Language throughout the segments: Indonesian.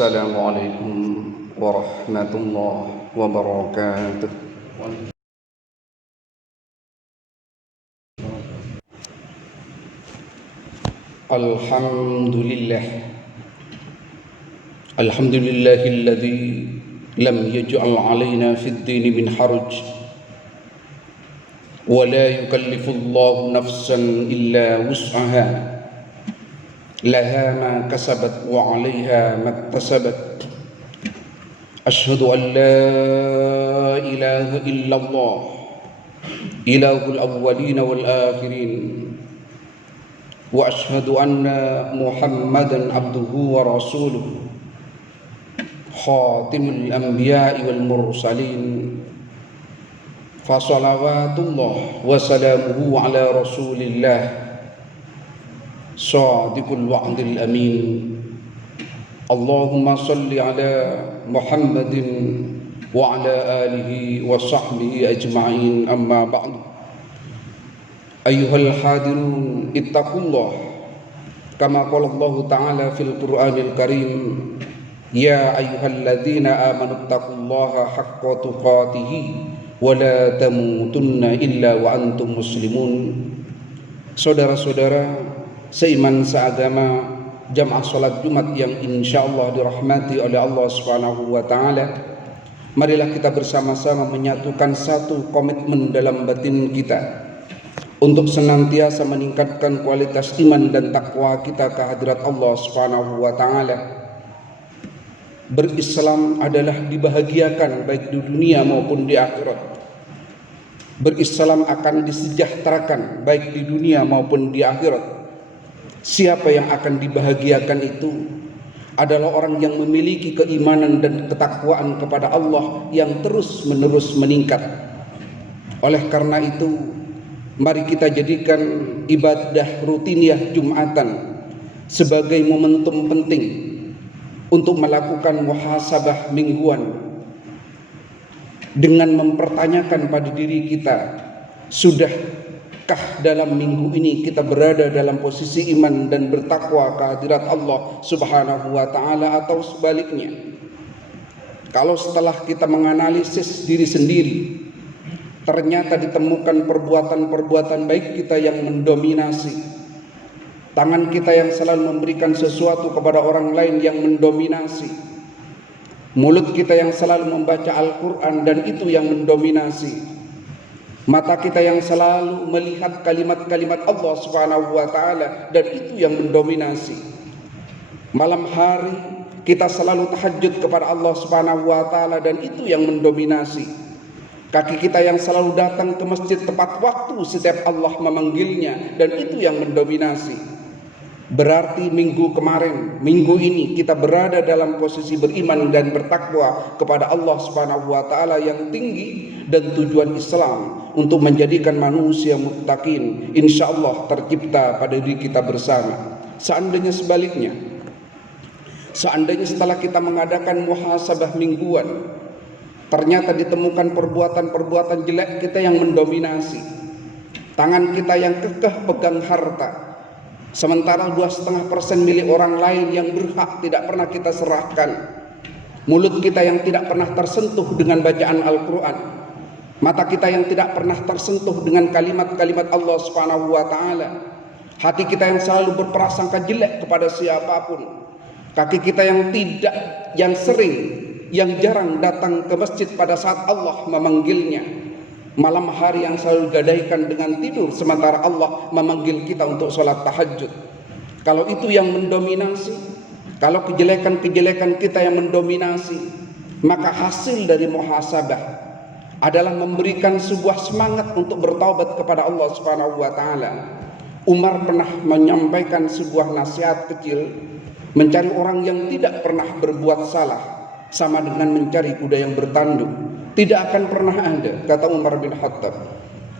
السلام عليكم ورحمة الله وبركاته. الحمد لله الذي لم يجعل علينا في الدين من حرج ولا يكلف الله نفسا إلا وسعها لها ما كسبت وعليها ما اكتسبت. أشهد أن لا إله إلا الله إله الأولين والآخرين وأشهد أن محمدا عبده ورسوله خاتم الأنبياء والمرسلين فصلوات الله وسلامه على رسول الله صادق الوعد الأمين. اللهم صل على محمد وعلى آله وصحبه أجمعين. أما بعد، أيها الحاضرون اتقوا الله كما قال الله تعالى في القرآن الكريم: يا أيها الذين آمنوا اتقوا الله حق تقاته ولا تموتن إلا وأنتم مسلمون. Saudara-saudara seiman seagama jamaah salat Jumat yang insyaallah dirahmati oleh Allah Subhanahu wa taala, marilah kita bersama-sama menyatukan satu komitmen dalam batin kita untuk senantiasa meningkatkan kualitas iman dan takwa kita ke hadirat Allah Subhanahu wa taala. Berislam adalah dibahagiakan baik di dunia maupun di akhirat. Berislam akan disejahterakan baik di dunia maupun di akhirat. Siapa yang akan dibahagiakan itu adalah orang yang memiliki keimanan dan ketakwaan kepada Allah yang terus-menerus meningkat. Oleh karena itu, mari kita jadikan ibadah rutiniyah Jumatan sebagai momentum penting untuk melakukan muhasabah mingguan dengan mempertanyakan pada diri kita, sudahkah dalam minggu ini kita berada dalam posisi iman dan bertakwa ke hadirat Allah Subhanahu wa taala, atau sebaliknya. Kalau setelah kita menganalisis diri sendiri ternyata ditemukan perbuatan-perbuatan baik kita yang mendominasi, tangan kita yang selalu memberikan sesuatu kepada orang lain yang mendominasi, mulut kita yang selalu membaca Al-Quran dan itu yang mendominasi, mata kita yang selalu melihat kalimat-kalimat Allah Subhanahu wa taala dan itu yang mendominasi, malam hari kita selalu tahajud kepada Allah Subhanahu wa taala dan itu yang mendominasi, kaki kita yang selalu datang ke masjid tepat waktu setiap Allah memanggilnya dan itu yang mendominasi. Berarti minggu kemarin, minggu ini kita berada dalam posisi beriman dan bertakwa kepada Allah Subhanahu wa taala yang tinggi, dan tujuan Islam untuk menjadikan manusia muttaqin insyaallah tercipta pada diri kita bersama. Seandainya sebaliknya, seandainya setelah kita mengadakan muhasabah mingguan ternyata ditemukan perbuatan-perbuatan jelek kita yang mendominasi, tangan kita yang kekeh pegang harta, sementara 2,5% milik orang lain yang berhak tidak pernah kita serahkan, mulut kita yang tidak pernah tersentuh dengan bacaan Al-Quran, mata kita yang tidak pernah tersentuh dengan kalimat-kalimat Allah Subhanahu wa ta'ala, hati kita yang selalu berprasangka jelek kepada siapapun, kaki kita yang sering, yang jarang datang ke masjid pada saat Allah memanggilnya, malam hari yang selalu gadaikan dengan tidur sementara Allah memanggil kita untuk sholat tahajud. Kalau itu yang mendominasi, kalau kejelekan-kejelekan kita yang mendominasi, maka hasil dari muhasabah adalah memberikan sebuah semangat untuk bertaubat kepada Allah Subhanahu wa taala. Umar pernah menyampaikan sebuah nasihat kecil, mencari orang yang tidak pernah berbuat salah sama dengan mencari kuda yang bertanduk, tidak akan pernah ada, kata Umar bin Khattab.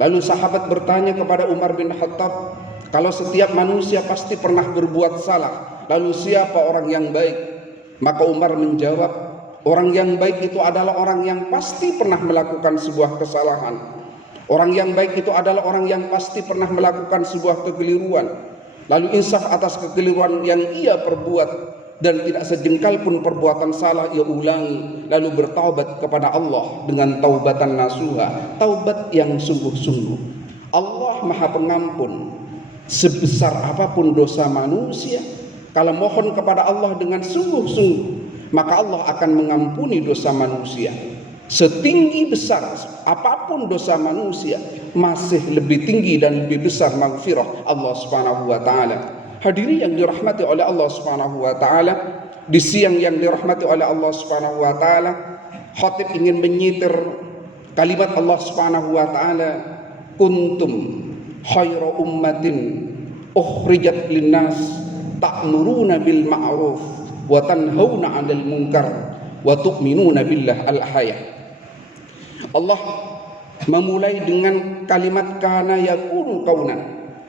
Lalu sahabat bertanya kepada Umar bin Khattab, kalau setiap manusia pasti pernah berbuat salah, lalu siapa orang yang baik? Maka Umar menjawab, orang yang baik itu adalah orang yang pasti pernah melakukan sebuah kesalahan. Orang yang baik itu adalah orang yang pasti pernah melakukan sebuah kekeliruan, lalu insaf atas kekeliruan yang ia perbuat, dan tidak sejengkal pun perbuatan salah ia ulangi, lalu bertaubat kepada Allah dengan taubatan nasuha, taubat yang sungguh-sungguh. Allah Maha Pengampun sebesar apapun dosa manusia. Kalau mohon kepada Allah dengan sungguh-sungguh, maka Allah akan mengampuni dosa manusia. Setinggi besar apapun dosa manusia, masih lebih tinggi dan lebih besar maghfirah Allah Subhanahu wa taala. Hadirin yang dirahmati oleh Allah Subhanahu wa taala, di siang yang dirahmati oleh Allah Subhanahu wa taala, khatib ingin menyitir kalimat Allah Subhanahu wa taala, kuntum khairu ummatin ukhrijat linnas ta'muruna bil ma'ruf wa tanhauna 'anil munkar wa tu'minuna billah. Al-ayah. Allah memulai dengan kalimat kana yakunu kaunan,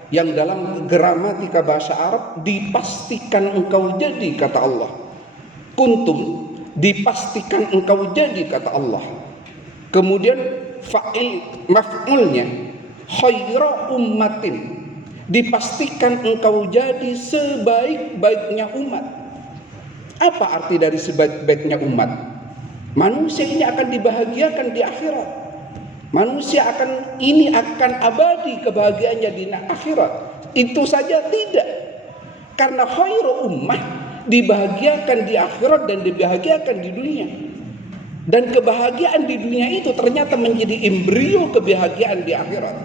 yang dalam gramatika bahasa Arab dipastikan engkau jadi, kata Allah. Kuntum dipastikan engkau jadi, kata Allah. Kemudian fa'il maf'ulnya khairu ummatin, dipastikan engkau jadi sebaik-baiknya umat. Apa arti dari sebaik-baiknya umat? Manusia ini akan dibahagiakan di akhirat. Manusia akan abadi kebahagiaannya di akhirat. Itu saja tidak. Karena khairu ummah dibahagiakan di akhirat dan dibahagiakan di dunia. Dan kebahagiaan di dunia itu ternyata menjadi embrio kebahagiaan di akhirat.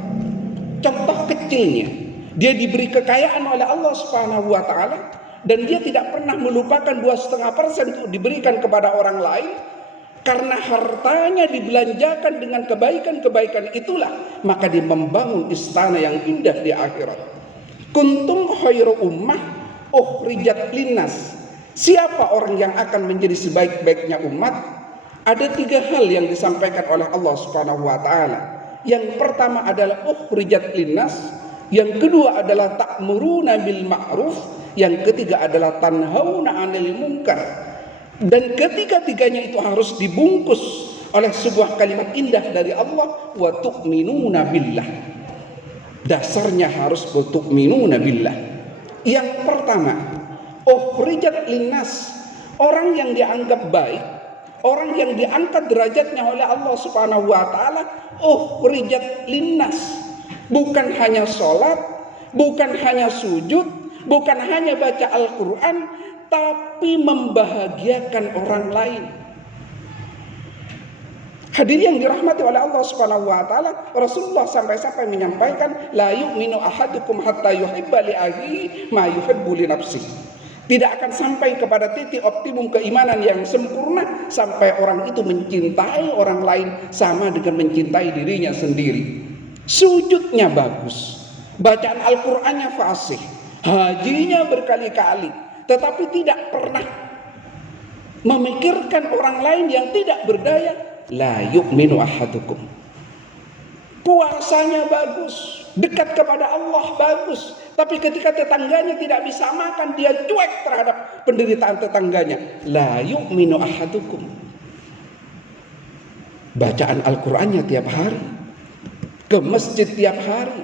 Contoh kecilnya, dia diberi kekayaan oleh Allah Subhanahu wa taala dan dia tidak pernah melupakan 2,5% untuk diberikan kepada orang lain. Karena hartanya dibelanjakan dengan kebaikan-kebaikan itulah, maka dia membangun istana yang indah di akhirat. Kuntum khairu ummah ukhrijat linnas. Siapa orang yang akan menjadi sebaik-baiknya umat? Ada 3 hal yang disampaikan oleh Allah Subhanahu wa taala. Yang pertama adalah ukhrijat linnas, yang kedua adalah ta'muruna bil ma'ruf, yang ketiga adalah tanhauna 'anil munkar. Dan ketiga-tiganya itu harus dibungkus oleh sebuah kalimat indah dari Allah, wa tu'minuna billah. Dasarnya harus wa tu'minuna billah. Yang pertama, ukhrijat linnas, orang yang dianggap baik, orang yang diangkat derajatnya oleh Allah Subhanahu wa taala, ukhrijat linnas. Bukan hanya sholat, bukan hanya sujud, bukan hanya baca Al-Quran, tapi membahagiakan orang lain. Hadirin yang dirahmati oleh Allah Subhanahu wa taala, Rasulullah sampai-sampai menyampaikan, la yu'minu ahadukum hatta yuhibba li akhihi ma yuhibbu li nafsihi. Tidak akan sampai kepada titik optimum keimanan yang sempurna sampai orang itu mencintai orang lain sama dengan mencintai dirinya sendiri. Sujudnya bagus, bacaan Al-Qur'annya fasih, hajinya berkali-kali, tetapi tidak pernah memikirkan orang lain yang tidak berdaya, la yu'minu ahadukum. Puasanya bagus, dekat kepada Allah bagus, tapi ketika tetangganya tidak bisa makan, dia cuek terhadap penderitaan tetangganya, la yu'minu ahadukum. Bacaan Al-Qur'annya tiap hari, ke masjid tiap hari,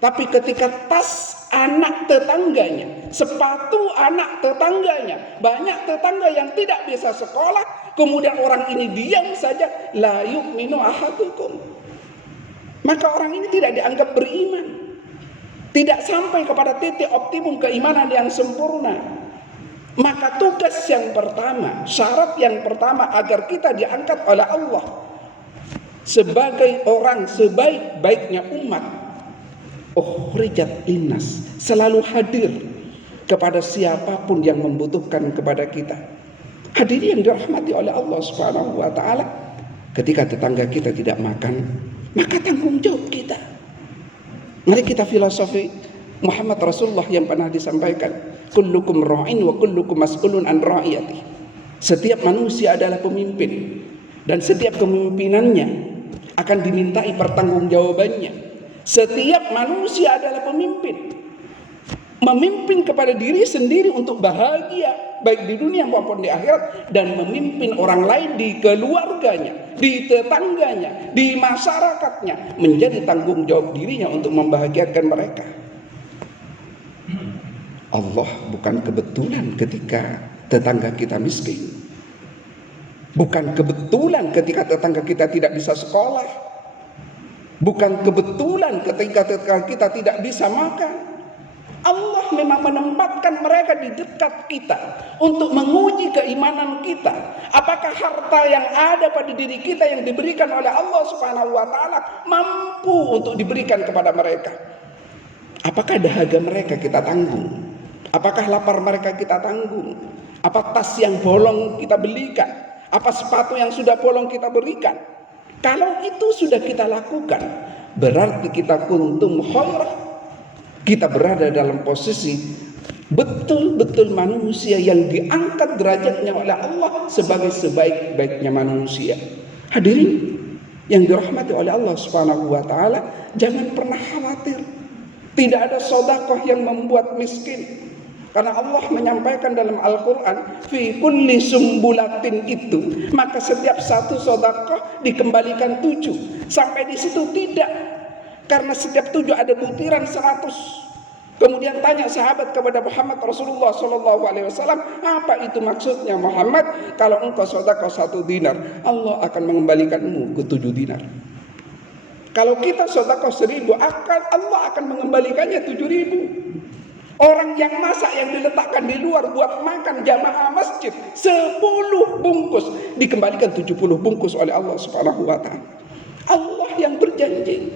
tapi ketika tas anak tetangganya, sepatu anak tetangganya, banyak tetangga yang tidak bisa sekolah, kemudian orang ini diam saja, la yu'minu ahadukum. Maka orang ini tidak dianggap beriman, tidak sampai kepada titik optimum keimanan yang sempurna. Maka tugas yang pertama, syarat yang pertama agar kita diangkat oleh Allah sebagai orang sebaik-baiknya umat, ukhrijat linnas, selalu hadir kepada siapapun yang membutuhkan kepada kita. Hadirin yang dirahmati oleh Allah Subhanahu wa taala, ketika tetangga kita tidak makan, maka tanggung jawab kita. Mari kita filosofi Muhammad Rasulullah yang pernah disampaikan, kullukum ra'in wa kullukum mas'ulun an ra'iyati. Setiap manusia adalah pemimpin dan setiap kepemimpinannya akan dimintai pertanggungjawabannya. Setiap manusia adalah pemimpin, memimpin kepada diri sendiri untuk bahagia baik di dunia maupun di akhirat, dan memimpin orang lain di keluarganya, di tetangganya, di masyarakatnya, menjadi tanggung jawab dirinya untuk membahagiakan mereka. Allah bukan kebetulan ketika tetangga kita miskin. Bukan kebetulan ketika tetangga kita tidak bisa sekolah. Bukan kebetulan ketika tetangga kita tidak bisa makan. Allah memang menempatkan mereka di dekat kita untuk menguji keimanan kita. Apakah harta yang ada pada diri kita yang diberikan oleh Allah Subhanahu wa taala mampu untuk diberikan kepada mereka? Apakah dahaga mereka kita tanggung? Apakah lapar mereka kita tanggung? Apa tas yang bolong kita belikan? Apa sepatu yang sudah bolong kita berikan? Kalau itu sudah kita lakukan, berarti kita kuntum khairah. Kita berada dalam posisi betul-betul manusia yang diangkat derajatnya oleh Allah sebagai sebaik-baiknya manusia. Hadirin yang dirahmati oleh Allah Subhanahu wa taala, jangan pernah khawatir. Tidak ada sedekah yang membuat miskin. Karena Allah menyampaikan dalam Al-Quran, fi kulli sumbulatin itu, maka setiap satu sedekah dikembalikan 7. Sampai di situ tidak. Karena setiap 7 ada butiran 100. Kemudian tanya sahabat kepada Muhammad Rasulullah SAW, apa itu maksudnya Muhammad? Kalau engkau sedekah 1 dinar, Allah akan mengembalikanmu ke 7 dinar. Kalau kita sedekah 1000, Allah akan mengembalikannya 7000. Orang yang masak yang diletakkan di luar buat makan jamaah masjid 10 bungkus dikembalikan 70 bungkus oleh Allah Subhanahu wa taala. Allah yang berjanji.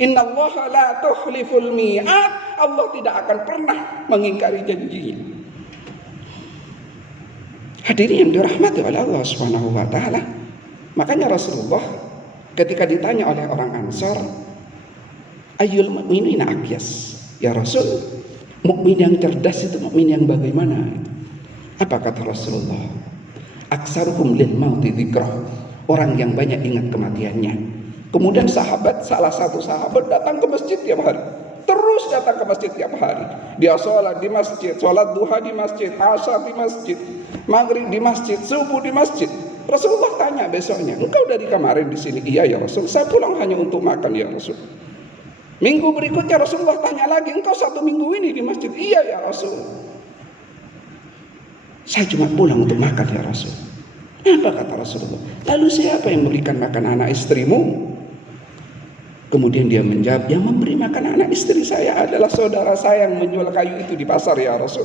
Innallaha la tukhliful mi'ad. Allah tidak akan pernah mengingkari janjinya. Hadirin yang dirahmati oleh Allah Subhanahu wa taala, makanya Rasulullah ketika ditanya oleh orang Ansar, ayyul mu'minina aqyas? Ya Rasul, mukmin yang cerdas itu mukmin yang bagaimana? Apa kata Rasulullah? Aksaruhum lil mauti dzikrah. Orang yang banyak ingat kematiannya. Kemudian salah satu sahabat datang ke masjid tiap hari. Terus datang ke masjid tiap hari. Dia sholat di masjid, sholat duha di masjid, asar di masjid, maghrib di masjid, subuh di masjid. Rasulullah tanya besoknya, engkau dari kemarin di sini? Iya ya Rasul, saya pulang hanya untuk makan ya Rasul. Minggu berikutnya Rasulullah tanya lagi, engkau 1 minggu ini di masjid? Iya ya Rasul, saya cuma pulang untuk makan ya Rasul. Apa kata Rasulullah? Lalu siapa yang memberikan makan anak istrimu? Kemudian dia menjawab, yang memberi makan anak istri saya adalah saudara saya yang menjual kayu itu di pasar ya Rasul.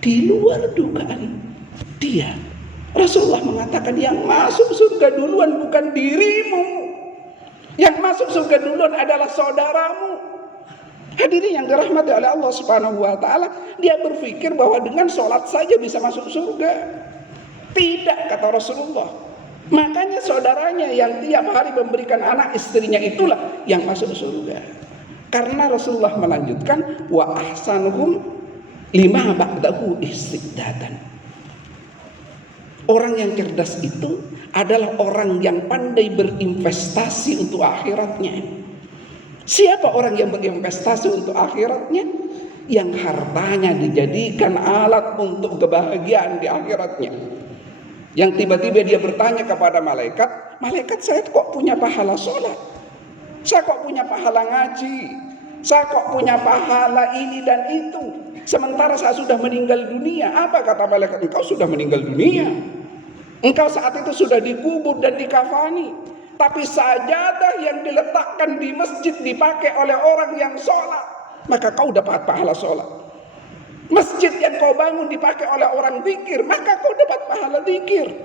Di luar dugaan dia, Rasulullah mengatakan yang masuk surga duluan bukan dirimu. Yang masuk surga duluan adalah saudaramu. Hadirin yang dirahmati oleh Allah Subhanahu wa taala, dia berpikir bahwa dengan sholat saja bisa masuk surga. Tidak, kata Rasulullah. Makanya saudaranya yang tiap hari memberikan anak istrinya itulah yang masuk surga. Karena Rasulullah melanjutkan, wa ahsanuhum lima ba'dahu istiqdadan. Orang yang cerdas itu adalah orang yang pandai berinvestasi untuk akhiratnya. Siapa orang yang berinvestasi untuk akhiratnya? Yang hartanya dijadikan alat untuk kebahagiaan di akhiratnya. Yang tiba-tiba dia bertanya kepada malaikat, malaikat, saya kok punya pahala sholat, saya kok punya pahala ngaji, saya kok punya pahala ini dan itu, sementara saya sudah meninggal dunia. Apa kata malaikat? Engkau sudah meninggal dunia, engkau saat itu sudah dikubur dan dikafani, tapi sajadah yang diletakkan di masjid dipakai oleh orang yang sholat, maka kau dapat pahala sholat. Masjid yang kau bangun dipakai oleh orang zikir, maka kau dapat pahala zikir.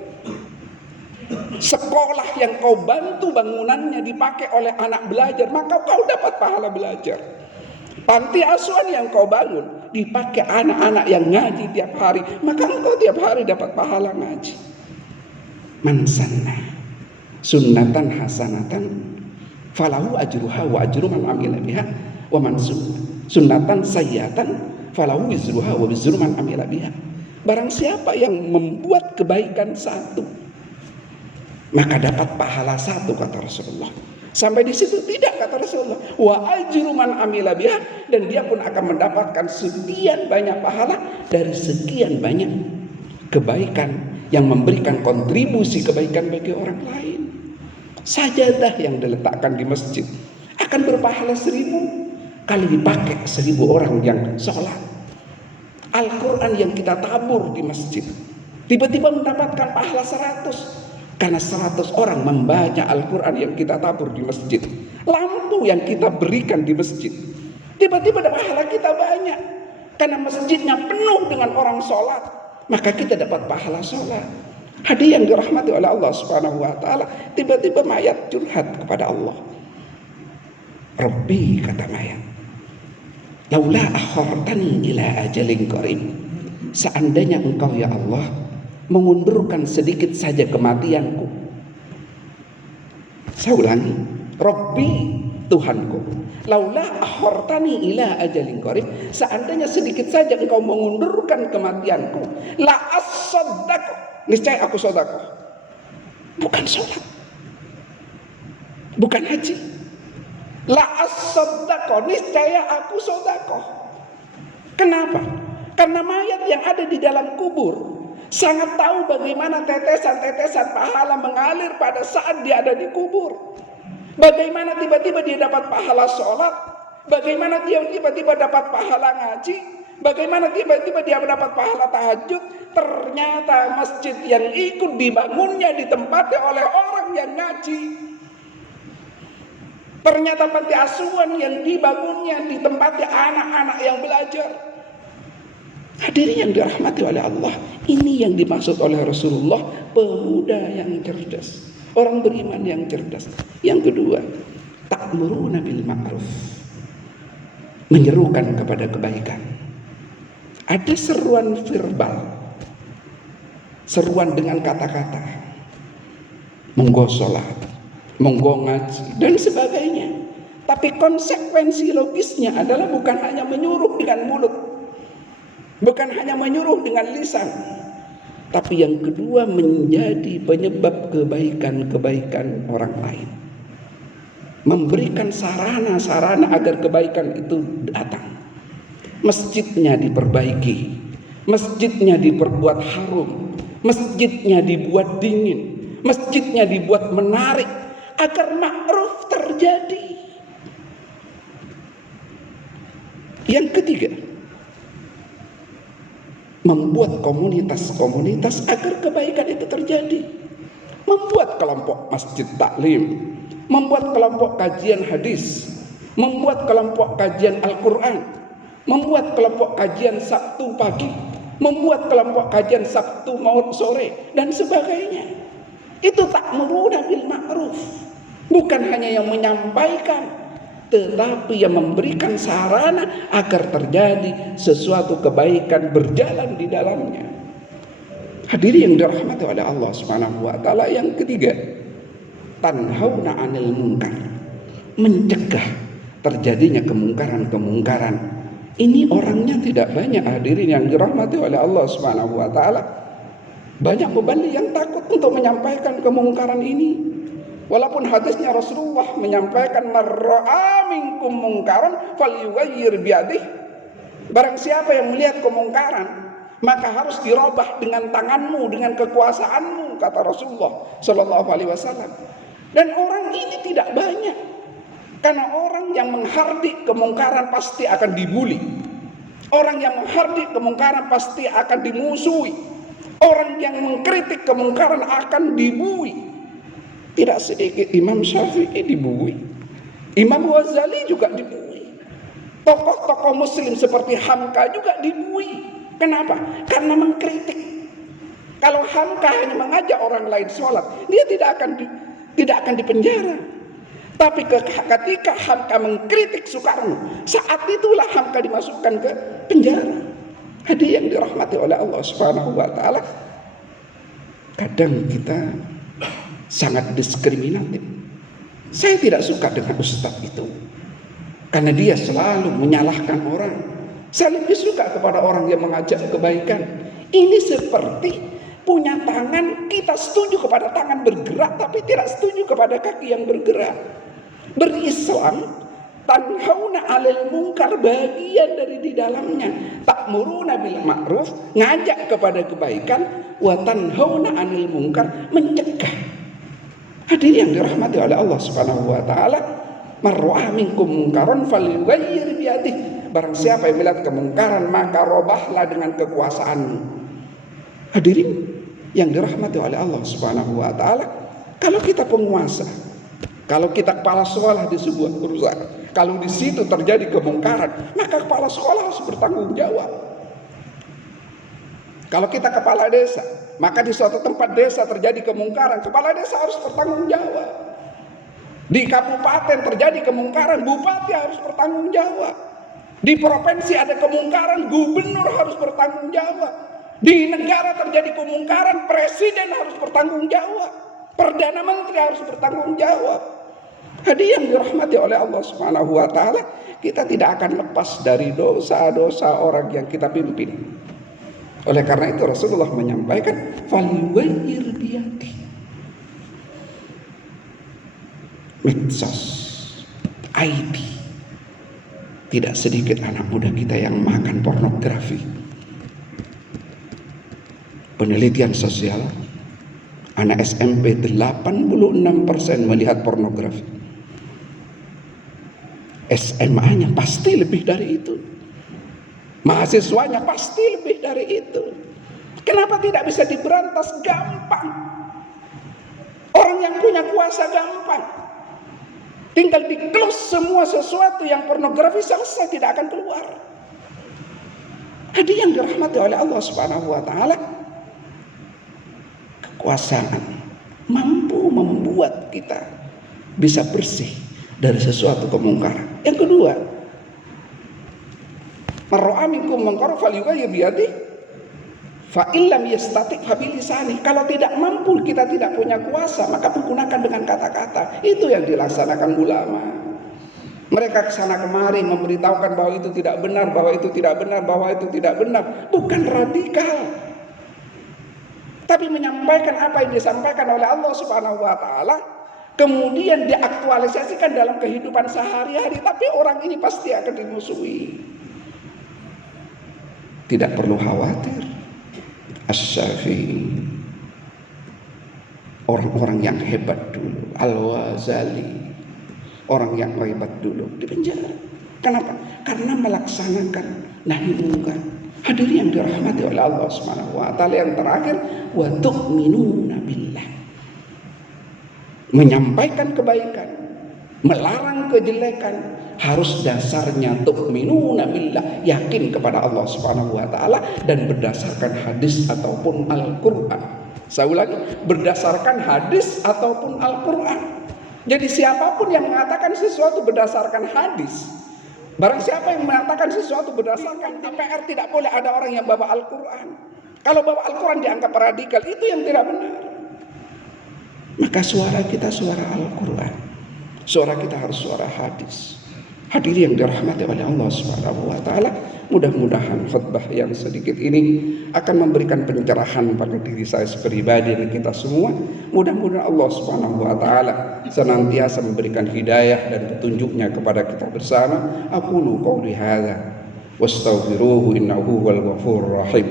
Sekolah yang kau bantu bangunannya dipakai oleh anak belajar, maka kau dapat pahala belajar. Panti asuhan yang kau bangun dipakai anak-anak yang ngaji tiap hari, maka engkau tiap hari dapat pahala ngaji. Man sanna sunnatan hasanatan falahu ajruha wa ajru man amila biha wa man sunnatan sayyi'atan falahu wizruha wa wizru man amila biha. Barang siapa yang membuat kebaikan 1, maka dapat pahala 1, kata Rasulullah. Sampai di situ tidak, kata Rasulullah, wa ajru man amila biha, dan dia pun akan mendapatkan sekian banyak pahala dari sekian banyak kebaikan yang memberikan kontribusi kebaikan bagi orang lain. Sajadah yang diletakkan di masjid akan berpahala 1000 kali dipakai 1000 orang yang sholat. Al-Quran yang kita tabur di masjid tiba-tiba mendapatkan pahala 100 karena 100 orang membaca Al-Quran yang kita tabur di masjid. Lampu yang kita berikan di masjid tiba-tiba pahala kita banyak karena masjidnya penuh dengan orang sholat, maka kita dapat pahala sholat. Hadiah yang dirahmati oleh Allah Subhanahu wa ta'ala. Tiba-tiba mayat curhat kepada Allah. Rabbi, kata mayat, laula akhartani ila ajalin qarib, seandainya engkau ya Allah mengundurkan sedikit saja kematianku. Saya ulangi, Rabbi, Tuhanku, laula akhartani ila ajalin qarib, seandainya sedikit saja engkau mengundurkan kematianku, la as-saddaq, niscaya aku sedekah. Bukan sholat, bukan haji. La as-saddaq, niscaya aku sedekah. Kenapa? Karena mayat yang ada di dalam kubur sangat tahu bagaimana tetesan-tetesan pahala mengalir pada saat dia ada di kubur. Bagaimana tiba-tiba dia dapat pahala sholat, bagaimana dia tiba-tiba dapat pahala ngaji, bagaimana tiba-tiba dia mendapat pahala tahajud. Ternyata masjid yang ikut dibangunnya ditempati oleh orang yang ngaji. Ternyata panti asuhan yang dibangunnya ditempati anak-anak yang belajar. Hadirin yang dirahmati oleh Allah, ini yang dimaksud oleh Rasulullah, pemuda yang cerdas, orang beriman yang cerdas. Yang kedua, ta'muruna bil ma'ruf, menyerukan kepada kebaikan. Ada seruan verbal, seruan dengan kata-kata, monggo sholat, monggo ngaji dan sebagainya. Tapi konsekuensi logisnya adalah bukan hanya menyuruh dengan mulut, bukan hanya menyuruh dengan lisan, tapi yang kedua menjadi penyebab kebaikan-kebaikan orang lain. Memberikan sarana-sarana agar kebaikan itu datang. Masjidnya diperbaiki, masjidnya diperbuat harum, masjidnya dibuat dingin, masjidnya dibuat menarik agar ma'ruf terjadi. Yang ketiga, membuat komunitas-komunitas agar kebaikan itu terjadi. Membuat kelompok masjid taklim, membuat kelompok kajian hadis, membuat kelompok kajian Al-Quran, membuat kelompok kajian Sabtu pagi, membuat kelompok kajian Sabtu maut sore dan sebagainya. Itu ta'muruna bil ma'ruf. Bukan hanya yang menyampaikan, tetapi yang memberikan sarana agar terjadi sesuatu kebaikan berjalan di dalamnya. Hadirin yang dirahmati oleh Allah Subhanahu wa taala, yang ketiga, tanhauna 'anil munkar, mencegah terjadinya kemungkaran-kemungkaran. Ini orangnya tidak banyak, hadirin yang dirahmati oleh Allah Subhanahu wa taala. Banyak mubalik yang takut untuk menyampaikan kemungkaran ini. Walaupun hadisnya Rasulullah menyampaikan marra'a minkum mungkaran falyughayyir biyadihi. Barang siapa yang melihat kemungkaran, maka harus dirubah dengan tanganmu, dengan kekuasaanmu, kata Rasulullah sallallahu alaihi wasallam. Dan orang ini tidak banyak. Karena orang yang menghardik kemungkaran pasti akan dibuli. Orang yang menghardik kemungkaran pasti akan dimusuhi. Orang yang mengkritik kemungkaran akan dibui. Tidak sedikit Imam Syafi'i dibui, Imam Ghazali juga dibui, tokoh-tokoh muslim seperti Hamka juga dibui. Kenapa? Karena mengkritik. Kalau Hamka hanya mengajak orang lain sholat, dia tidak akan dipenjara. Tapi ketika Hamka mengkritik Soekarno, saat itulah Hamka dimasukkan ke penjara. Hadirin yang dirahmati oleh Allah Subhanahu wa taala, kadang kita sangat diskriminatif. Saya tidak suka dengan ustaz itu karena dia selalu menyalahkan orang. Saya lebih suka kepada orang yang mengajak kebaikan. Ini seperti punya tangan, kita setuju kepada tangan bergerak tapi tidak setuju kepada kaki yang bergerak. Berislam, tanhauna 'alil munkar, bagian dari di dalamnya ta'muruna bil ma'ruf, ngajak kepada kebaikan, wa tanhauna 'anil munkar, mencegah. Hadirin yang dirahmati oleh Allah Subhanahu wa taala, mar'a minkum munkaran falyughayyir biyadihi. barang siapa yang melihat kemungkaran maka robahlah dengan kekuasaanmu. Hadirin yang dirahmati oleh Allah Subhanahu wa taala, kalau kita penguasa, kalau kita kepala sekolah di sebuah perusahaan, kalau di situ terjadi kemungkaran, maka kepala sekolah harus bertanggung jawab. Kalau kita kepala desa, maka di suatu tempat desa terjadi kemungkaran, kepala desa harus bertanggung jawab. Di kabupaten terjadi kemungkaran, bupati harus bertanggung jawab. Di provinsi ada kemungkaran, gubernur harus bertanggung jawab. Di negara terjadi kemungkaran, presiden harus bertanggung jawab. Perdana menteri harus bertanggung jawab. Hadiah yang dirahmati oleh Allah Subhanahu wa taala, kita tidak akan lepas dari dosa-dosa orang yang kita pimpin. Oleh karena itu Rasulullah menyampaikan, "Falyughayyir biyadihi." Medsos, IT, tidak sedikit anak muda kita yang makan pornografi. Penelitian sosial, anak SMP 86% melihat pornografi. SMA-nya pasti lebih dari itu. Mahasiswanya pasti lebih dari itu. Kenapa tidak bisa diberantas? Gampang. Orang yang punya kuasa gampang. Tinggal di-close semua sesuatu yang pornografi, selesai, tidak akan keluar. Hadiah yang dirahmati oleh Allah Subhanahu wa taala, kekuasaan mampu membuat kita bisa bersih dari sesuatu kemungkaran. Yang kedua, man ra'a minkum munkaran falyughayyir biyadihi fa in lam yastati' fa bilisanihi. Kalau tidak mampu, kita tidak punya kuasa, maka menggunakan dengan kata-kata. Itu yang dilaksanakan ulama. Mereka kesana kemari memberitahukan bahwa itu tidak benar, bahwa itu tidak benar, bahwa itu tidak benar. Bukan radikal, tapi menyampaikan apa yang disampaikan oleh Allah Subhanahu wa taala, kemudian diaktualisasikan dalam kehidupan sehari-hari. Tapi orang ini pasti akan dimusuhi. Tidak perlu khawatir. Asy-Syafi'i, orang-orang yang hebat dulu, Al-Ghazali, orang yang hebat dulu dipenjara. Kenapa? Karena melaksanakan nahi mungkar. Hadirin yang dirahmati oleh Allah Subhanahu wa taala, yang terakhir, wa tu'minuna billah. Menyampaikan kebaikan, melarang kejelekan, harus dasarnya tu'minuna billah, yakin kepada Allah Subhanahu wa taala, dan berdasarkan hadis ataupun Al-Qur'an. Saya ulangi, berdasarkan hadis ataupun Al-Qur'an. Jadi siapapun yang mengatakan sesuatu berdasarkan hadis, barang siapa yang mengatakan sesuatu berdasarkan DPR, tidak boleh ada orang yang bawa Al-Qur'an. Kalau bawa Al-Qur'an dianggap radikal, itu yang tidak benar. Maka suara kita suara Al-Qur'an, suara kita harus suara hadis. Hadirin yang dirahmati oleh Allah Subhanahu wa taala, mudah-mudahan khutbah yang sedikit ini akan memberikan pencerahan pada diri saya pribadi dan kita semua. Mudah-mudahan Allah Subhanahu wa taala senantiasa memberikan hidayah dan petunjuknya kepada kita bersama. Aqulu qouli hadza wastaghfiruhu innahu huwal ghafurur rahim.